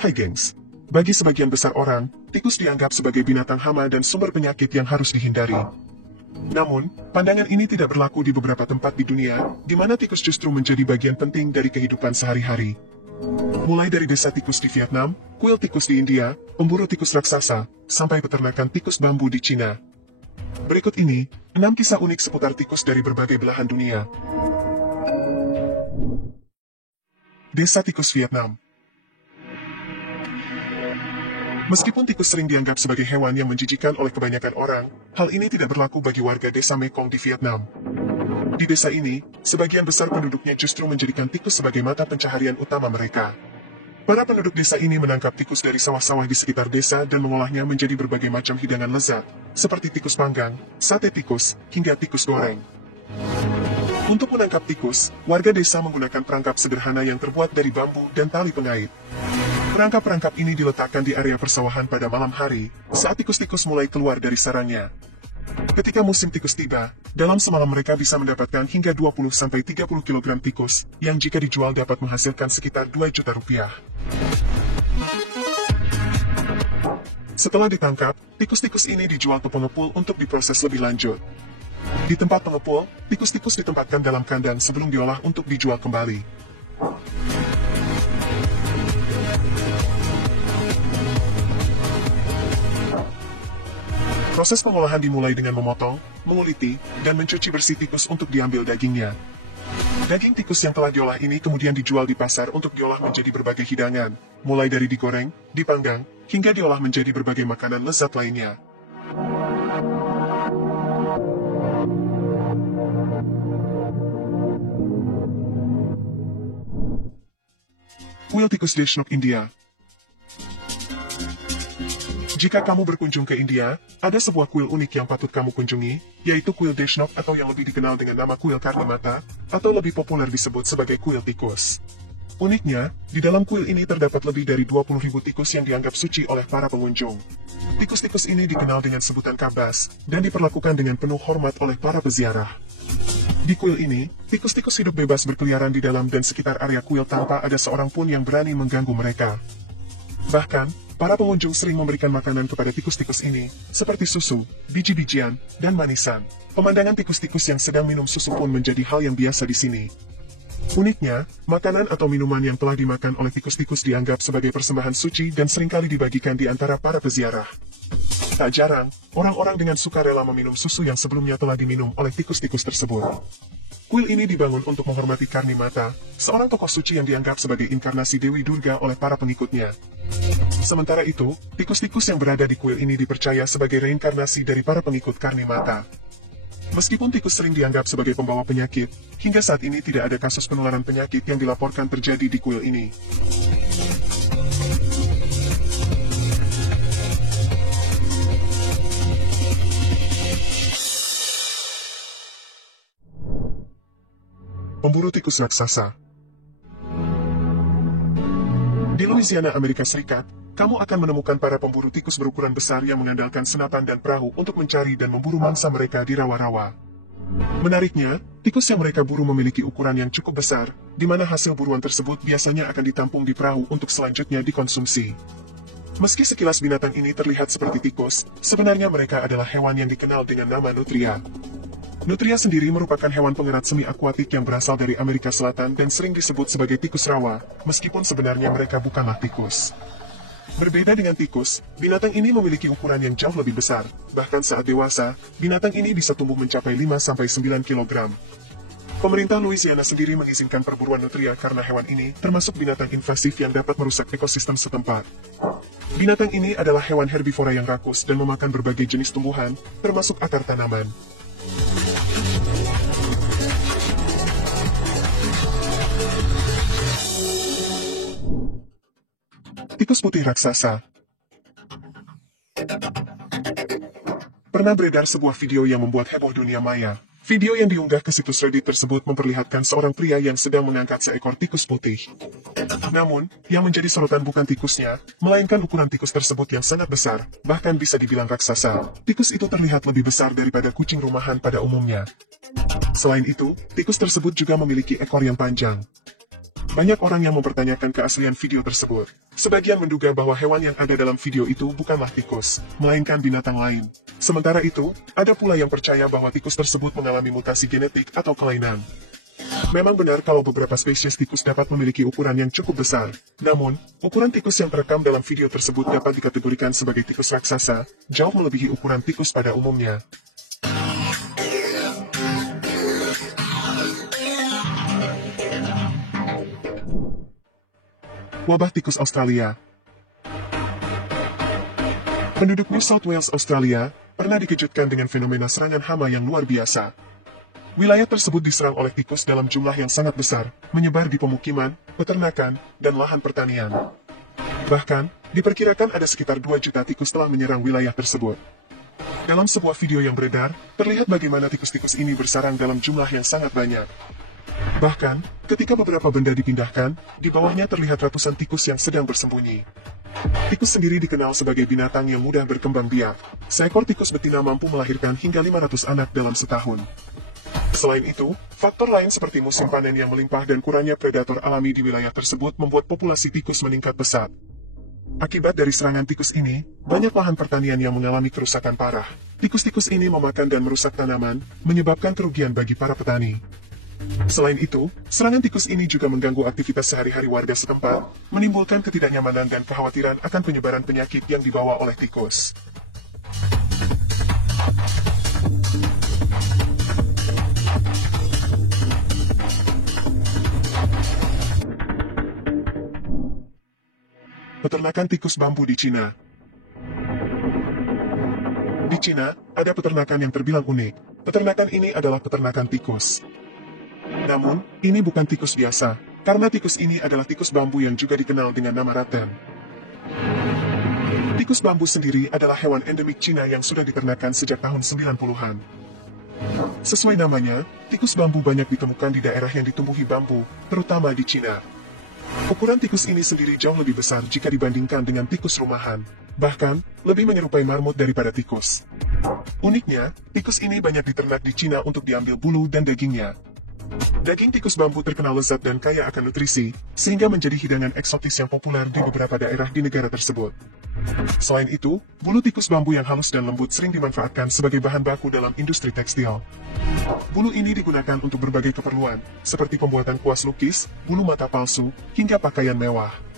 Hai gengs. Bagi sebagian besar orang, tikus dianggap sebagai binatang hama dan sumber penyakit yang harus dihindari. Namun, pandangan ini tidak berlaku di beberapa tempat di dunia, di mana tikus justru menjadi bagian penting dari kehidupan sehari-hari. Mulai dari desa tikus di Vietnam, kuil tikus di India, pemburu tikus raksasa, sampai peternakan tikus bambu di Cina. Berikut ini, 6 kisah unik seputar tikus dari berbagai belahan dunia. Desa tikus Vietnam. Meskipun tikus sering dianggap sebagai hewan yang menjijikan oleh kebanyakan orang, hal ini tidak berlaku bagi warga desa Mekong di Vietnam. Di desa ini, sebagian besar penduduknya justru menjadikan tikus sebagai mata pencaharian utama mereka. Para penduduk desa ini menangkap tikus dari sawah-sawah di sekitar desa dan mengolahnya menjadi berbagai macam hidangan lezat, seperti tikus panggang, sate tikus, hingga tikus goreng. Untuk menangkap tikus, warga desa menggunakan perangkap sederhana yang terbuat dari bambu dan tali pengait. Perangkap-perangkap ini diletakkan di area persawahan pada malam hari, saat tikus-tikus mulai keluar dari sarangnya. Ketika musim tikus tiba, dalam semalam mereka bisa mendapatkan hingga 20-30 kg tikus, yang jika dijual dapat menghasilkan sekitar 2 juta rupiah. Setelah ditangkap, tikus-tikus ini dijual ke pengepul untuk diproses lebih lanjut. Di tempat pengepul, tikus-tikus ditempatkan dalam kandang sebelum diolah untuk dijual kembali. Proses pengolahan dimulai dengan memotong, menguliti, dan mencuci bersih tikus untuk diambil dagingnya. Daging tikus yang telah diolah ini kemudian dijual di pasar untuk diolah menjadi berbagai hidangan, mulai dari digoreng, dipanggang, hingga diolah menjadi berbagai makanan lezat lainnya. Kuil tikus Deshnok, India. Jika kamu berkunjung ke India, ada sebuah kuil unik yang patut kamu kunjungi, yaitu kuil Deshnok atau yang lebih dikenal dengan nama kuil Karnamata, atau lebih populer disebut sebagai kuil tikus. Uniknya, di dalam kuil ini terdapat lebih dari 20.000 tikus yang dianggap suci oleh para pengunjung. Tikus-tikus ini dikenal dengan sebutan kabas, dan diperlakukan dengan penuh hormat oleh para peziarah. Di kuil ini, tikus-tikus hidup bebas berkeliaran di dalam dan sekitar area kuil tanpa ada seorang pun yang berani mengganggu mereka. Bahkan, para pengunjung sering memberikan makanan kepada tikus-tikus ini, seperti susu, biji-bijian, dan manisan. Pemandangan tikus-tikus yang sedang minum susu pun menjadi hal yang biasa di sini. Uniknya, makanan atau minuman yang telah dimakan oleh tikus-tikus dianggap sebagai persembahan suci dan seringkali dibagikan di antara para peziarah. Tak jarang, orang-orang dengan sukarela meminum susu yang sebelumnya telah diminum oleh tikus-tikus tersebut. Kuil ini dibangun untuk menghormati Karnimata, seorang tokoh suci yang dianggap sebagai inkarnasi Dewi Durga oleh para pengikutnya. Sementara itu, tikus-tikus yang berada di kuil ini dipercaya sebagai reinkarnasi dari para pengikut Karnimata. Meskipun tikus sering dianggap sebagai pembawa penyakit, hingga saat ini tidak ada kasus penularan penyakit yang dilaporkan terjadi di kuil ini. Pemburu tikus raksasa. Di Louisiana, Amerika Serikat, kamu akan menemukan para pemburu tikus berukuran besar yang mengandalkan senapan dan perahu untuk mencari dan memburu mangsa mereka di rawa-rawa. Menariknya, tikus yang mereka buru memiliki ukuran yang cukup besar, di mana hasil buruan tersebut biasanya akan ditampung di perahu untuk selanjutnya dikonsumsi. Meski sekilas binatang ini terlihat seperti tikus, sebenarnya mereka adalah hewan yang dikenal dengan nama nutria. Nutria sendiri merupakan hewan pengerat semi-akuatik yang berasal dari Amerika Selatan dan sering disebut sebagai tikus rawa, meskipun sebenarnya mereka bukanlah tikus. Berbeda dengan tikus, binatang ini memiliki ukuran yang jauh lebih besar, bahkan saat dewasa, binatang ini bisa tumbuh mencapai 5-9 kg. Pemerintah Louisiana sendiri mengizinkan perburuan nutria karena hewan ini termasuk binatang invasif yang dapat merusak ekosistem setempat. Binatang ini adalah hewan herbivora yang rakus dan memakan berbagai jenis tumbuhan, termasuk akar tanaman. Tikus putih raksasa. Pernah beredar sebuah video yang membuat heboh dunia maya. Video yang diunggah ke situs Reddit tersebut memperlihatkan seorang pria yang sedang mengangkat seekor tikus putih. Namun, yang menjadi sorotan bukan tikusnya, melainkan ukuran tikus tersebut yang sangat besar, bahkan bisa dibilang raksasa. Tikus itu terlihat lebih besar daripada kucing rumahan pada umumnya. Selain itu, tikus tersebut juga memiliki ekor yang panjang. Banyak orang yang mempertanyakan keaslian video tersebut. Sebagian menduga bahwa hewan yang ada dalam video itu bukanlah tikus, melainkan binatang lain. Sementara itu, ada pula yang percaya bahwa tikus tersebut mengalami mutasi genetik atau kelainan. Memang benar kalau beberapa spesies tikus dapat memiliki ukuran yang cukup besar. Namun, ukuran tikus yang terekam dalam video tersebut dapat dikategorikan sebagai tikus raksasa, jauh melebihi ukuran tikus pada umumnya. Wabah tikus Australia. Penduduk New South Wales, Australia, pernah dikejutkan dengan fenomena serangan hama yang luar biasa. Wilayah tersebut diserang oleh tikus dalam jumlah yang sangat besar, menyebar di pemukiman, peternakan, dan lahan pertanian. Bahkan, diperkirakan ada sekitar 2 juta tikus telah menyerang wilayah tersebut. Dalam sebuah video yang beredar, terlihat bagaimana tikus-tikus ini bersarang dalam jumlah yang sangat banyak. Bahkan, ketika beberapa benda dipindahkan, di bawahnya terlihat ratusan tikus yang sedang bersembunyi. Tikus sendiri dikenal sebagai binatang yang mudah berkembang biak. Seekor tikus betina mampu melahirkan hingga 500 anak dalam setahun. Selain itu, faktor lain seperti musim panen yang melimpah dan kurangnya predator alami di wilayah tersebut membuat populasi tikus meningkat pesat. Akibat dari serangan tikus ini, banyak lahan pertanian yang mengalami kerusakan parah. Tikus-tikus ini memakan dan merusak tanaman, menyebabkan kerugian bagi para petani. Selain itu, serangan tikus ini juga mengganggu aktivitas sehari-hari warga setempat, menimbulkan ketidaknyamanan dan kekhawatiran akan penyebaran penyakit yang dibawa oleh tikus. Peternakan tikus bambu di Cina. Di Cina, ada peternakan yang terbilang unik. Peternakan ini adalah peternakan tikus. Namun, ini bukan tikus biasa, karena tikus ini adalah tikus bambu yang juga dikenal dengan nama raten. Tikus bambu sendiri adalah hewan endemik Cina yang sudah diternakan sejak tahun 90-an. Sesuai namanya, tikus bambu banyak ditemukan di daerah yang ditumbuhi bambu, terutama di Cina. Ukuran tikus ini sendiri jauh lebih besar jika dibandingkan dengan tikus rumahan. Bahkan, lebih menyerupai marmut daripada tikus. Uniknya, tikus ini banyak diternak di Cina untuk diambil bulu dan dagingnya. Daging tikus bambu terkenal lezat dan kaya akan nutrisi, sehingga menjadi hidangan eksotis yang populer di beberapa daerah di negara tersebut. Selain itu, bulu tikus bambu yang halus dan lembut sering dimanfaatkan sebagai bahan baku dalam industri tekstil. Bulu ini digunakan untuk berbagai keperluan, seperti pembuatan kuas lukis, bulu mata palsu, hingga pakaian mewah.